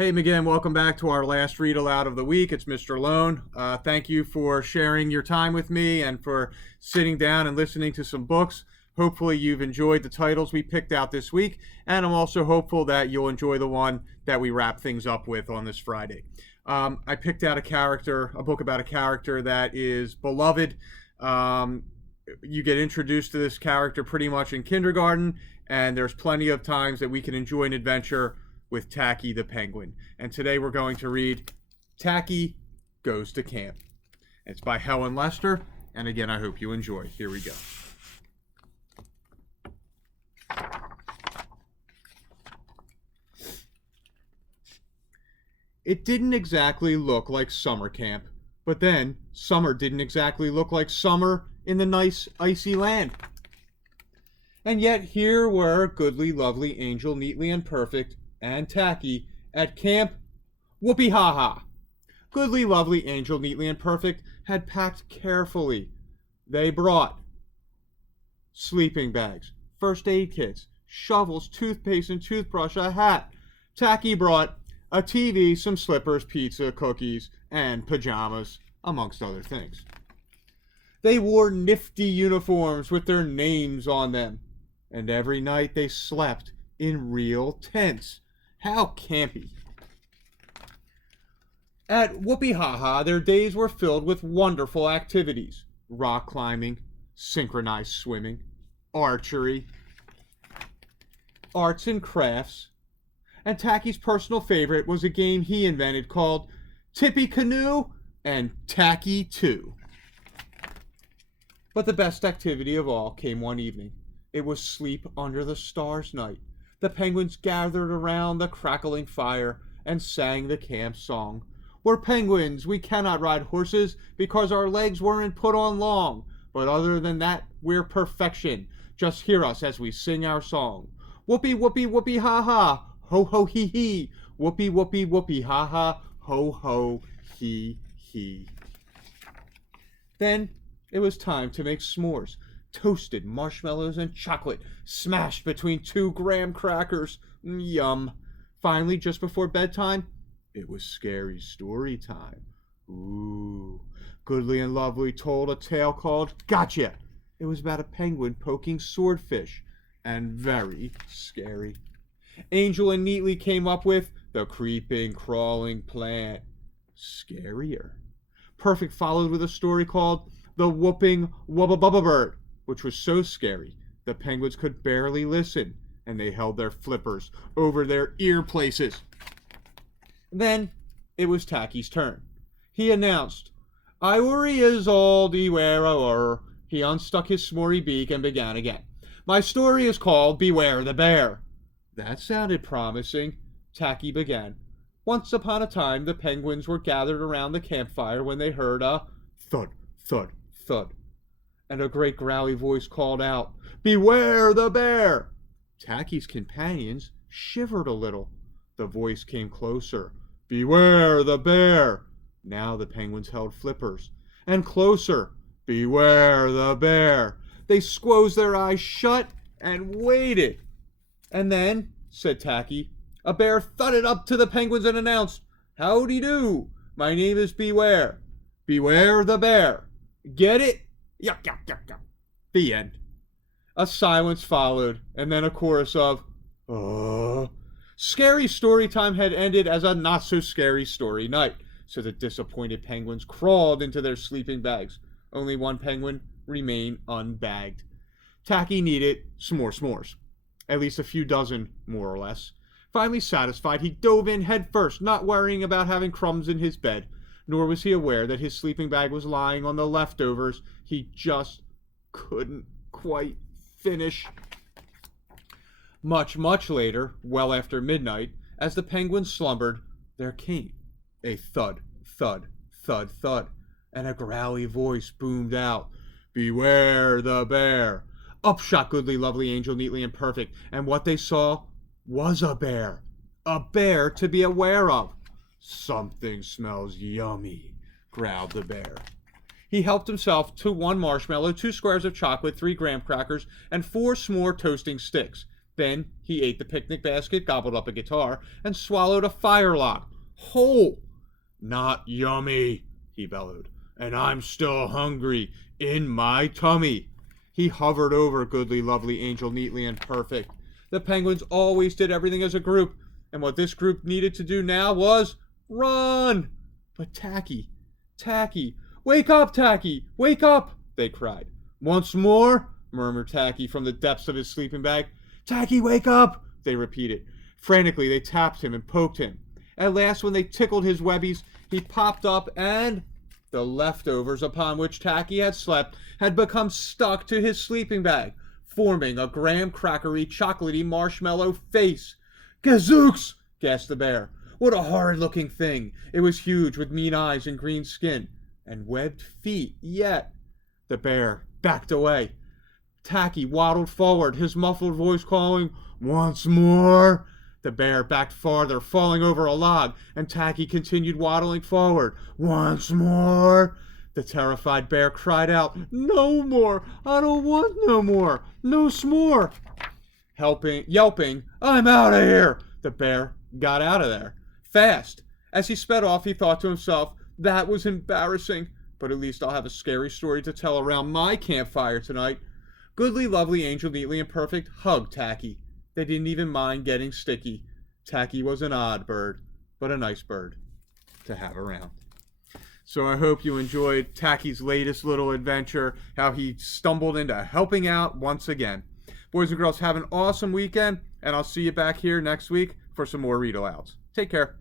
Hey, again, welcome back to our last read aloud of the week. It's Mr. Lohn. Thank you for sharing your time with me and for sitting down and listening to some books. Hopefully you've enjoyed the titles we picked out this week, and I'm also hopeful that you'll enjoy the one that we wrap things up with on this Friday. I picked out a book about a character that is beloved. You get introduced to this character pretty much in kindergarten, and there's plenty of times that we can enjoy an adventure with Tacky the Penguin. And today we're going to read Tacky Goes to Camp. It's by Helen Lester, and again, I hope you enjoy. Here we go. It didn't exactly look like summer camp, but then summer didn't exactly look like summer in the nice icy land. And yet here were goodly, lovely, angel, neatly and perfect, and Tacky at Camp Whoopee-Ha-Ha. Goodly, lovely, angel, neatly and perfect had packed carefully. They brought sleeping bags, first aid kits, shovels, toothpaste and toothbrush, a hat. Tacky brought a TV, some slippers, pizza, cookies, and pajamas, amongst other things. They wore nifty uniforms with their names on them, and every night they slept in real tents. How campy. At Whoopee-Ha-Ha, their days were filled with wonderful activities. Rock climbing, synchronized swimming, archery, arts and crafts. And Tacky's personal favorite was a game he invented called Tippy Canoe and Tacky 2. But the best activity of all came one evening. It was sleep under the stars night. The penguins gathered around the crackling fire and sang the camp song. We're penguins, we cannot ride horses because our legs weren't put on long. But other than that, we're perfection. Just hear us as we sing our song. Whoopee, whoopee, whoopee, ha ha, ho ho hee hee. Whoopee, whoopee, whoopee, ha ha, ho ho hee hee. Then it was time to make s'mores. Toasted marshmallows and chocolate smashed between 2 graham crackers. Yum. Finally, just before bedtime, it was scary story time. Ooh. Goodly and Lovely told a tale called Gotcha. It was about a penguin poking swordfish, and very scary. Angel and Neatly came up with the creeping, crawling plant. Scarier. Perfect followed with a story called The Whooping Wubba Bubba Bird, which was so scary the penguins could barely listen, and they held their flippers over their ear places. Then it was Tacky's turn. He announced, "I worry is all de wearer." He unstuck his smory beak and began again. "My story is called Beware the Bear." That sounded promising. Tacky began. Once upon a time, the penguins were gathered around the campfire when they heard a thud, thud, thud. And a great growly voice called out, "Beware the bear!" Tacky's companions shivered a little. The voice came closer. "Beware the bear!" Now the penguins held flippers. And closer. "Beware the bear!" They squoze their eyes shut and waited. And then, said Tacky, a bear thudded up to the penguins and announced, "Howdy do! My name is Beware. Beware the bear. Get it? Yuck, yuck, yuck, yuck." The end. A silence followed, and then a chorus of, Scary story time had ended as a not-so-scary story night, so the disappointed penguins crawled into their sleeping bags. Only one penguin remained unbagged. Tacky needed some more s'mores. At least a few dozen, more or less. Finally satisfied, he dove in head first, not worrying about having crumbs in his bed. Nor was he aware that his sleeping bag was lying on the leftovers he just couldn't quite finish. Much, much later, well after midnight, as the penguins slumbered, there came a thud, thud, thud, thud, and a growly voice boomed out, "Beware the bear!" Up shot Goodly, Lovely, Angel, Neatly, and Perfect, and what they saw was a bear. A bear to be aware of. "Something smells yummy," growled the bear. He helped himself to 1 marshmallow, 2 squares of chocolate, 3 graham crackers, and 4 s'more toasting sticks. Then he ate the picnic basket, gobbled up a guitar, and swallowed a firelock. Whole! Not yummy, he bellowed. And I'm still hungry in my tummy. He hovered over Goodly, Lovely, Angel, Neatly, and Perfect. The penguins always did everything as a group, and what this group needed to do now was run. But Tacky, wake up, Tacky, wake up, they cried. Once more, murmured Tacky from the depths of his sleeping bag. Tacky, wake up, they repeated. Frantically, they tapped him and poked him. At last, when they tickled his webbies, he popped up and the leftovers upon which Tacky had slept had become stuck to his sleeping bag, forming a graham-crackery, chocolatey marshmallow face. Gazooks! Gasped the bear. What a horrid-looking thing! It was huge, with mean eyes and green skin, and webbed feet yet. The bear backed away. Tacky waddled forward, his muffled voice calling, Once more! The bear backed farther, falling over a log, and Tacky continued waddling forward. Once more! The terrified bear cried out, No more! I don't want no more! No s'more! Yelping, I'm out of here! The bear got out of there. Fast! As he sped off, he thought to himself, That was embarrassing, but at least I'll have a scary story to tell around my campfire tonight. Goodly, Lovely, Angel, Neatly, and Perfect hugged Tacky. They didn't even mind getting sticky. Tacky was an odd bird, but a nice bird to have around. So I hope you enjoyed Tacky's latest little adventure, how he stumbled into helping out once again. Boys and girls, have an awesome weekend, and I'll see you back here next week for some more read-alouds. Take care.